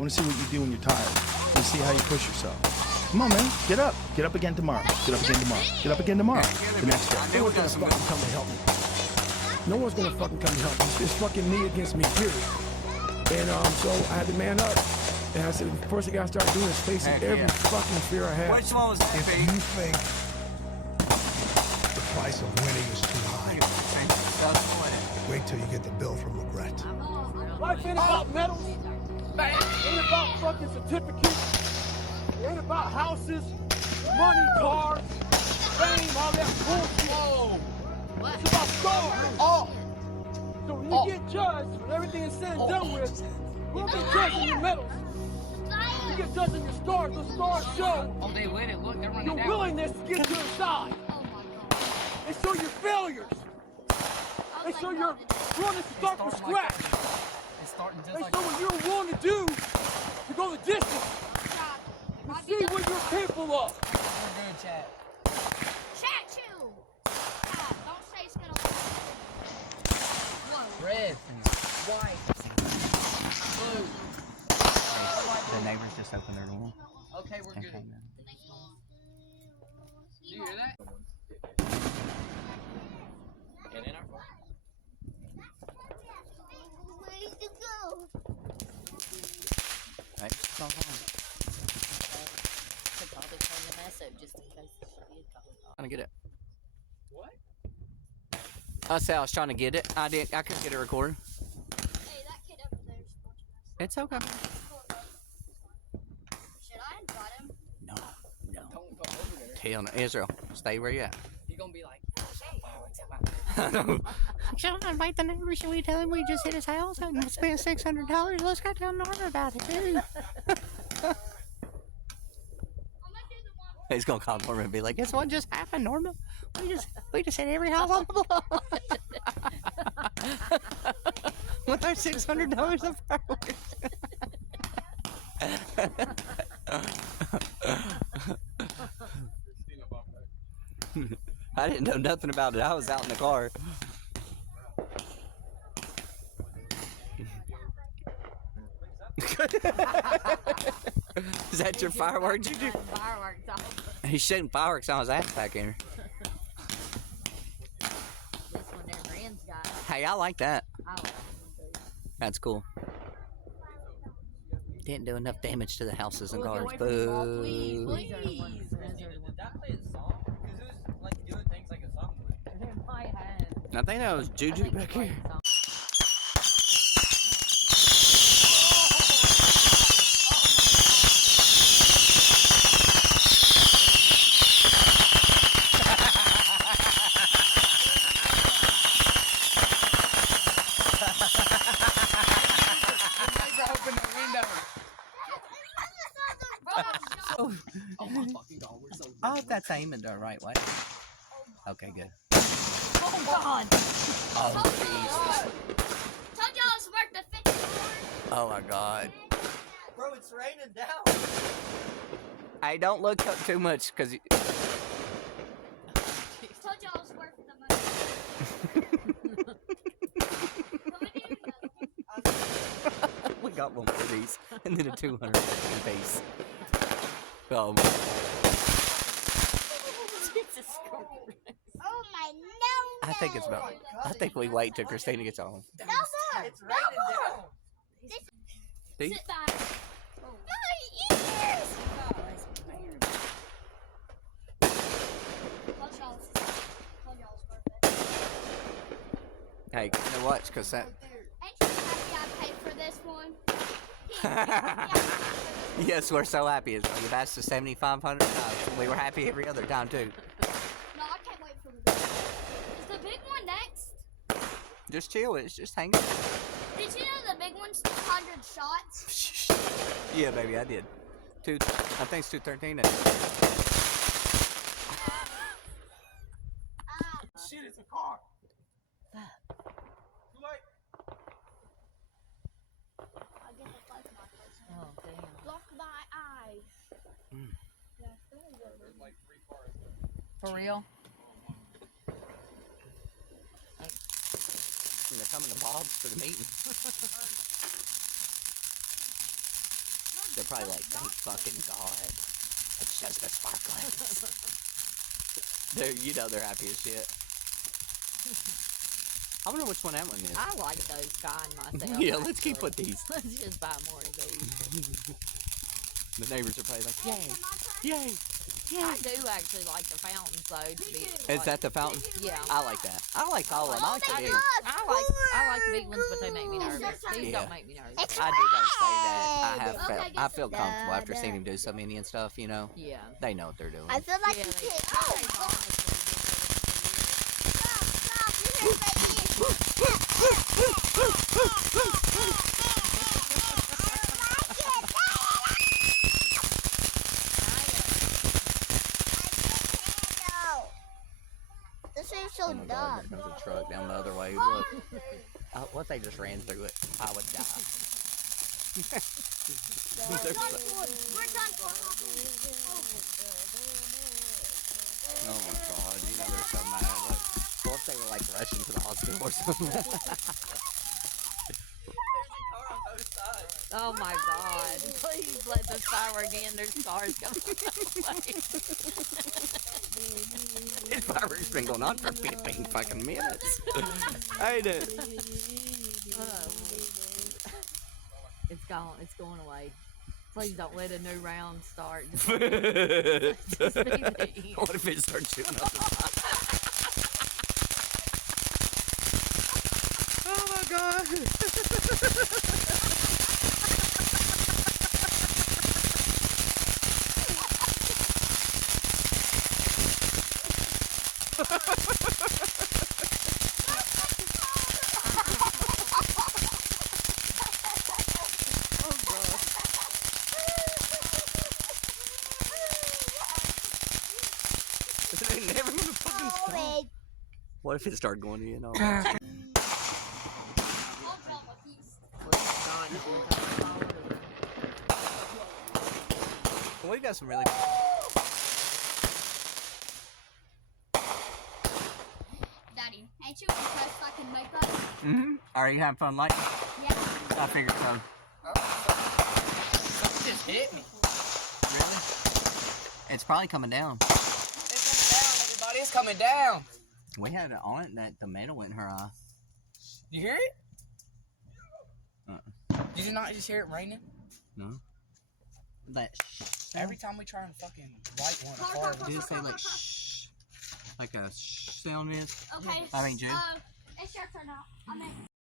I want to see what you do when you're tired. I want to see how you push yourself. Come on, man. Get up. Get up again tomorrow. Get up again tomorrow. Get up again tomorrow. The next day. No one's gonna fucking come to help me. No one's gonna fucking come to help me. It's fucking me against me, period. And so I had to man up. And I said, the first thing I gotta start doing is facing every fucking fear I have. Which one was that, If you think the price of winning is too high, wait till you get the bill from regret. Life ain't about medals. Ain't about fucking certificates. It ain't about houses, money, cars, fame, all that bullshit. Whoa. It's about stars. Oh. So when you get judged, when everything is said and done with, you don't get judged on your medals. You get judged on your stars. Those stars show they win it. Look, they're running your down. willingness to get to the side. They show your failures. They show your willingness to start from scratch. They show what you're willing to do to go the distance. To see what you're capable of. We're good, chat. Chat you! Don't say it's gonna Whoa. Red. White. Blue. The neighbors just opened their door. Okay, we're good. Do you hear that? And in our phone. Ways to go. Right, it's all fine. Could probably turn the mess up just in case it should be a couple. Trying to get it. What? I said I was trying to get it. I couldn't get it recorded. Hey, that kid over there is watching us. It's okay. Should I invite him? No. Don't go over there. Hell no. Israel, stay where you at. He's gonna be like, Should I invite the neighbors? Should we tell him we just hit his house and spent $600? Let's go tell Norma about it, too. I'm gonna do the one. He's gonna call Norma and be like, "Guess what just happened, Norma? We just hit every house on the block with our $600 of fireworks." I didn't know nothing about it. I was out in the car. Is that your fireworks you do? Fireworks off. He's shooting fireworks on his ass back here. This one there, Rand's got. Hey, I like that. I like it. That's cool. Didn't do enough damage to the houses and Look, cars. away from the ball, please, Boo. please. did that play a song? Because it was like doing things like a song would. It might have. I think that was Juju back here. I hope that's aiming the right way. Okay, good. Oh God! Oh, Jesus. Told y'all it's worth the $50. Oh, my God. Bro, it's raining down. Hey, don't look up too much, because... Told y'all it's worth the money. What we do? We got one for these, and then a 200 piece. Oh, Jesus Christ! Oh my no! I think it's about... I think we wait till Christina gets home. No more! It's raining down. See? Sit back. Oh. My ears! Told y'all it's worth it. Hey, you know what? Because that... Ain't you happy I paid for this one? Yes, we're so happy. That's the $7,500. We were happy every other time, too. No, I can't wait for the big one. Is the big one next? Just chill. It's just hanging. Did you know the big one's 200 shots? Yeah, baby, I did. I think it's 213. Shit, it's a car. Too late. I guess it's like my person. Oh damn! Block my eyes. Yeah, There's like 3 cars. For real? They're coming to Bob's for the meeting. They're probably like, thank fucking God. It's just the sparklets. They're happy as shit. I wonder which one that one is. I like those kind myself. Yeah, let's keep with these. Let's just buy more of these. The neighbors are probably like, yay, yay, yay. I do actually like the fountains though. To be Is that the fountain? Yeah. I like that. I like all of them. I like the big. I like the big ones, but they make me nervous. These don't make me nervous. I do gotta say that I feel comfortable after seeing him do so many and stuff. You know. Yeah. They know what they're doing. I feel like Yeah, you they- can't. This is so Oh my God, dumb. there comes a truck down the other way. Look. What if they just ran through it? I would die. We're done for. Oh my God, you know they're so mad. Like, what if they were like rushing to the hospital or something? Oh my God! Please let this firework in. There's cars coming my way. This firework's been going on for 15 fucking minutes. Ain't it? It's gone. It's going away. Please don't let a new round start. What if it starts shooting up? Oh my God! They never gonna fucking stop. What if it started going in? Oh, well, we got some really. Daddy, ain't you impressed I can make that? Mm-hmm. Are you having fun lighting? Yeah. I figured so. Something just hit me. Really? It's probably coming down. It's coming down, everybody. It's coming down. We had it on it that the metal went in her eye. You hear it? Uh-uh. Did you not just hear it raining? No. That Every time we try and fucking light one, a car. Did it say like shh? Like a shh sound is? Okay. I mean, June. It's your turn now.